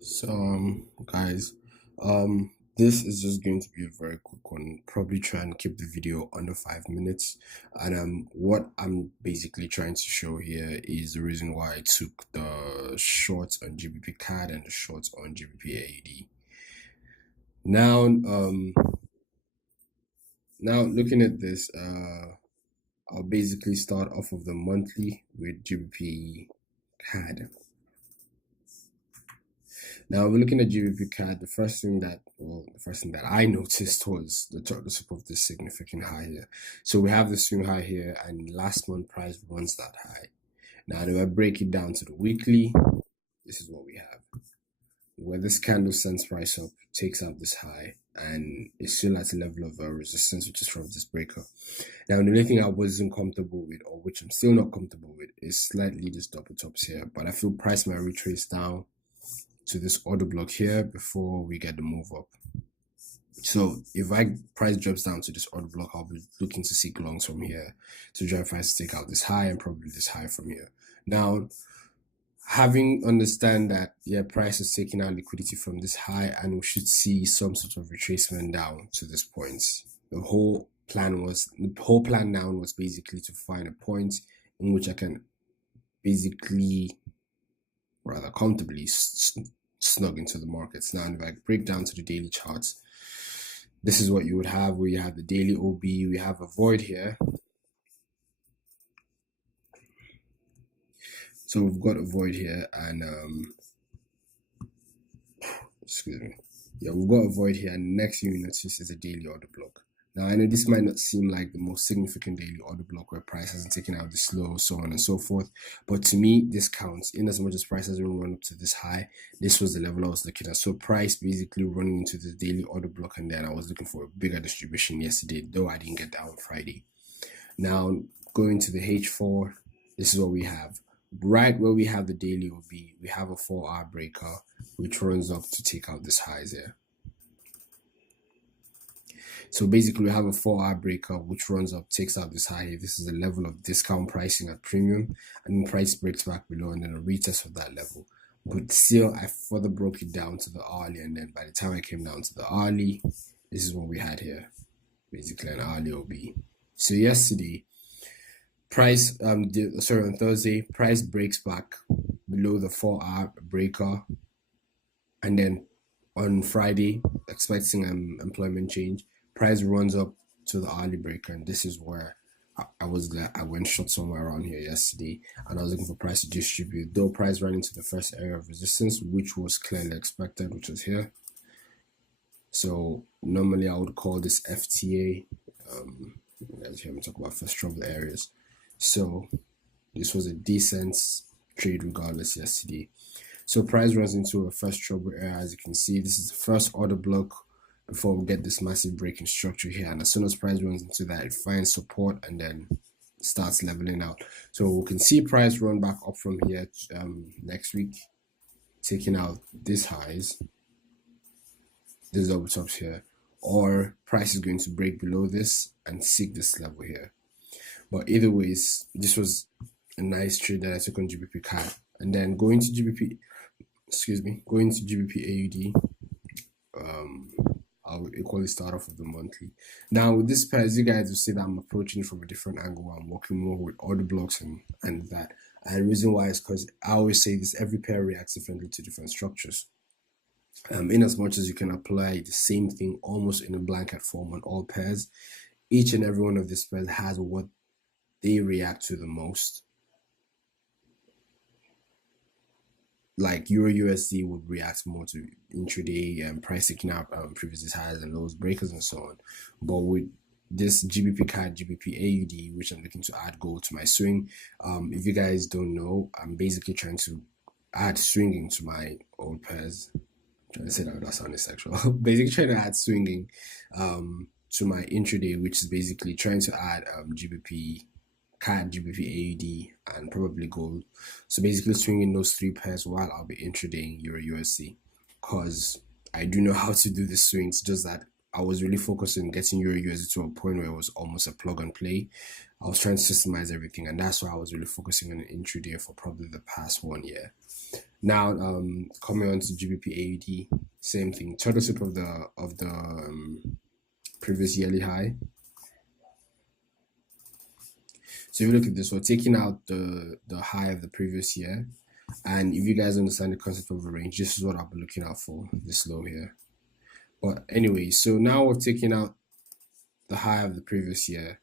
So, guys, this is just going to be a very quick one. Probably try and keep the video under 5 minutes. And what I'm basically trying to show here is the reason why I took the shorts on Gbpcad and the shorts on Gbpaud. Now, now looking at this, I'll basically start off of the monthly with Gbpcad. Now we're looking at Gbpcad. The first thing that I noticed was the top of this significant high here. So we have the swing high here, and last month price runs that high. Now if I break it down to the weekly, this is what we have. Where this candle sends price up, takes out this high, and it's still at a level of resistance, which is from this breaker. Now the only thing I wasn't comfortable with, or which I'm still not comfortable with, is slightly this double tops here. But I feel price might retrace down to this order block here before we get the move up. So if price drops down to this order block, I'll be looking to seek longs from here to drive price to take out this high and probably this high from here. Now, having understand that price is taking out liquidity from this high, and we should see some sort of retracement down to this point. The whole plan now was basically to find a point in which I can basically rather comfortably snug into the markets. Now, if I break down to the daily charts, this is what you would have, where you have the daily OB, we have a void here. So we've got a void here, and excuse me. Yeah, we've got a void here, and the next thing you notice is a daily order block. Now, I know this might not seem like the most significant daily order block where price hasn't taken out this low, so on and so forth. But to me, this counts. In as much as price hasn't run up to this high, this was the level I was looking at. So price basically running into the daily order block, and then I was looking for a bigger distribution yesterday, though I didn't get that on Friday. Now, going to the H4, this is what we have. Right where we have the daily OB, we have a 4-hour breaker, which runs up to take out this highs here. So basically, we have a 4-hour breaker which runs up, takes out this high here. This is the level of discount pricing at premium, and then price breaks back below, and then a retest of that level. But still, I further broke it down to the hourly, and then by the time I came down to the hourly, this is what we had here, basically an hourly OB. So yesterday, price on Thursday, price breaks back below the 4-hour breaker, and then on Friday, expecting employment change, price runs up to the hourly breaker, and this is where I was glad I went short somewhere around here yesterday, and I was looking for price to distribute. Though price ran into the first area of resistance, which was clearly expected, which was here. So normally I would call this FTA. You guys hear me talk about first trouble areas. So this was a decent trade regardless yesterday. So price runs into a first trouble area. As you can see, this is the first order block before we get this massive breaking structure here, and as soon as price runs into that, it finds support and then starts leveling out. So we can see price run back up from here next week, taking out these highs, these double tops here, or price is going to break below this and seek this level here. But either ways, this was a nice trade that I took on Gbpcad. And then going to Gbpaud, I'll equally start off with the monthly. Now with this pair, as you guys will see that I'm approaching it from a different angle. I'm working more with order blocks and that. And the reason why is because I always say this, every pair reacts differently to different structures. In as much as you can apply the same thing almost in a blanket form on all pairs, each and every one of these pairs has what they react to the most. Like Euro USD would react more to intraday and price taking out previous highs and lows, breakers and so on. But with this Gbpcad, Gbpaud, which I'm looking to add gold to my swing, if you guys don't know, I'm basically trying to add swinging to my old pairs. I'm trying to say that without sounding sexual. Basically trying to add swinging to my intraday, which is basically trying to add Gbpcad, Gbpaud, and probably gold. So basically swinging those 3 pairs while I'll be intradaying Euro USD, because I do know how to do the swings, just that I was really focused on getting Euro USD to a point where it was almost a plug and play. I was trying to systemize everything, and that's why I was really focusing on an intraday for probably the past 1 year. Now, coming on to Gbpcad, same thing. Total sweep of the previous yearly high. So if you look at this, we're taking out the high of the previous year, and if you guys understand the concept of a range, this is what I'll be looking out for, this low here. But anyway, so now we're taking out the high of the previous year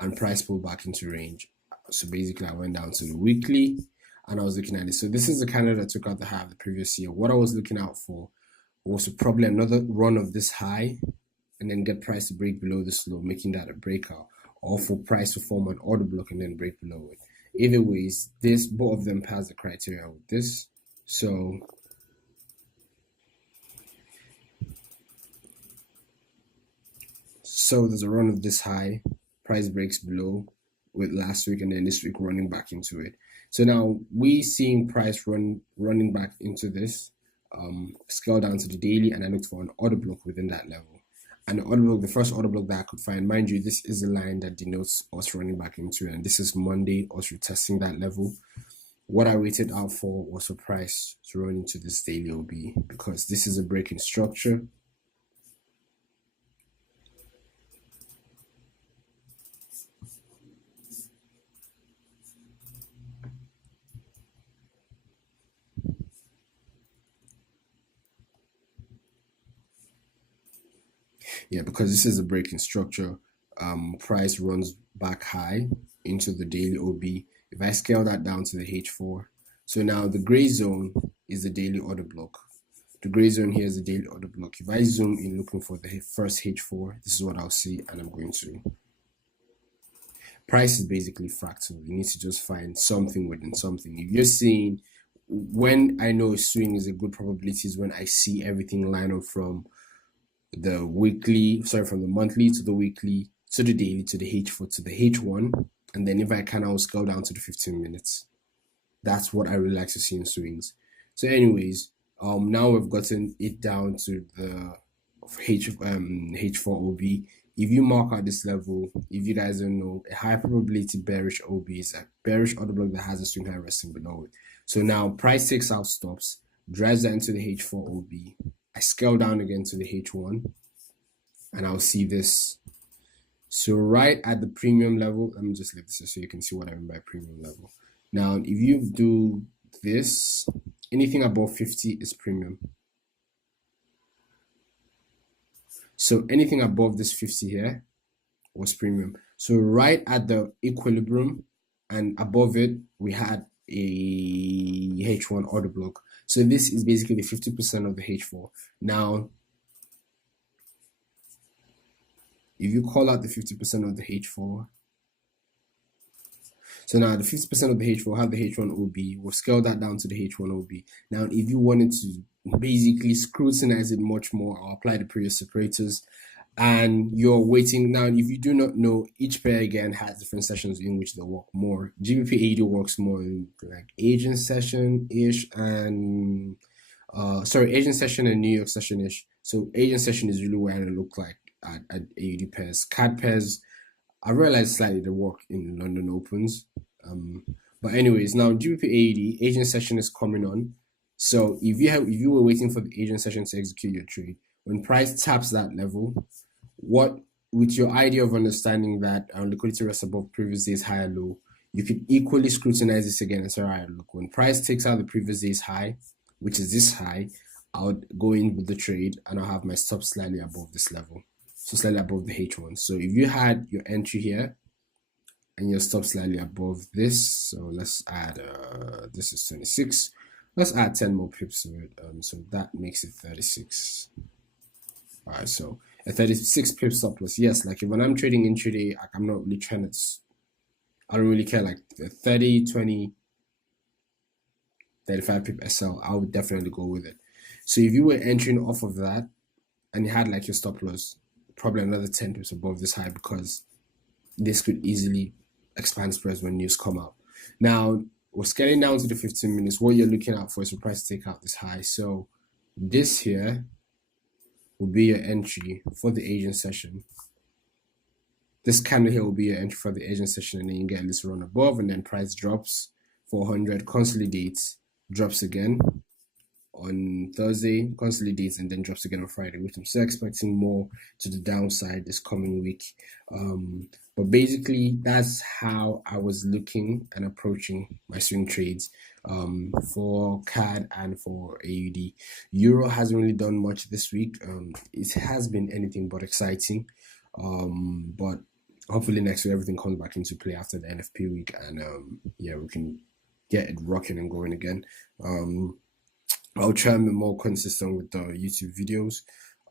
and price pulled back into range. So basically I went down to the weekly and I was looking at it. So this is the candle that took out the high of the previous year. What I was looking out for was probably another run of this high and then get price to break below this low, making that a breakout, or for price to form an order block and then break below it. Either ways, both of them pass the criteria with this. So there's a run of this high, price breaks below with last week, and then this week running back into it. So now we seeing price running back into this, scale down to the daily, and I looked for an order block within that level. And the order block, the first order block that I could find, mind you, this is the line that denotes us running back into it, and this is Monday, us retesting that level. What I waited out for was for price to run into this daily OB, because this is a break in structure. Yeah, because this is a break in structure, price runs back high into the daily OB. If I scale that down to the H4, so now the gray zone is the daily order block. The gray zone here is the daily order block. If I zoom in looking for the first H4, this is what I'll see, and I'm going to. Price is basically fractal. You need to just find something within something. If you're seeing, when I know a swing is a good probability is when I see everything line up from the weekly, from the monthly to the weekly to the daily to the H4 to the H1, and then if I can, I'll scale down to the 15 minutes. That's what I really like to see in swings. So anyways, now we've gotten it down to the H4 OB. If you mark out this level, if you guys don't know, a high probability bearish OB is a bearish order block that has a swing high resting below it. So now price takes out stops, drives that into the H4 OB. I scale down again to the H1, and I'll see this. So right at the premium level, let me just leave this so you can see what I mean by premium level. Now, if you do this, anything above 50 is premium. So anything above this 50 here was premium. So right at the equilibrium and above it, we had a H1 order block. So this is basically the 50% of the H4. Now, if you call out the 50% of the H4, so now the 50% of the H4 have the H1 OB. We'll scale that down to the H1 OB. Now, if you wanted to basically scrutinize it much more, I'll apply the previous separators. And you're waiting. Now, if you do not know, each pair again has different sessions in which they work more. Gbpcad works more in like Asian session-ish and Asian session and New York session-ish. So Asian session is really where it look like at AUD pairs. CAD pairs, I realized slightly they work in London Opens. But anyways, now Gbpcad Asian session is coming on. So if you were waiting for the Asian session to execute your trade, when price taps that level, with your idea of understanding that liquidity rests above previous day's high or low, you could equally scrutinize this again and say, all right, look, when price takes out the previous day's high, which is this high, I'll go in with the trade and I'll have my stop slightly above this level. So slightly above the H1. So if you had your entry here and your stop slightly above this, so let's add, this is 26. Let's add 10 more pips to it. So that makes it 36. All right, so a 36 pip stop loss. Yes, like when I'm trading intraday, I'm not really trying to, I don't really care, like 30, 20, 35 pip SL, I would definitely go with it. So if you were entering off of that and you had like your stop loss, probably another 10 pips above this high, because this could easily expand spreads when news come out. Now, we're scaling down to the 15 minutes. What you're looking out for is for price to take out this high. So this here will be your entry for the Asian session. This candle here will be your entry for the Asian session, and then you get this run above, and then price drops 400, consolidates, drops again, on Thursday, consolidates, and then drops again on Friday, which I'm still expecting more to the downside this coming week. But basically, that's how I was looking and approaching my swing trades for CAD and for AUD. Euro hasn't really done much this week. It has been anything but exciting. But hopefully next week everything comes back into play after the NFP week, and yeah, we can get it rocking and going again. I'll try and be more consistent with the YouTube videos.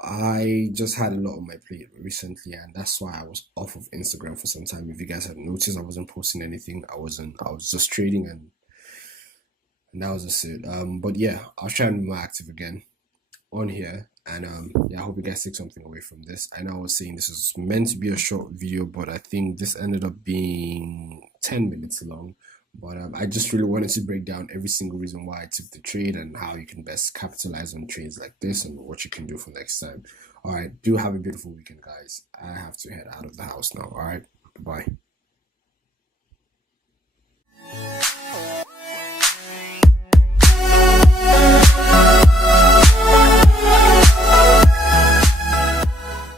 I just had a lot on my plate recently, and that's why I was off of Instagram for some time. If you guys had noticed, I wasn't posting anything. I was just trading, and that was just it. But yeah, I'll try and be more active again on here, and yeah, I hope you guys take something away from this. I know I was saying this was meant to be a short video, but I think this ended up being 10 minutes long. But I just really wanted to break down every single reason why I took the trade and how you can best capitalize on trades like this and what you can do for next time. All right, do have a beautiful weekend, guys. I have to head out of the house now. All right, bye.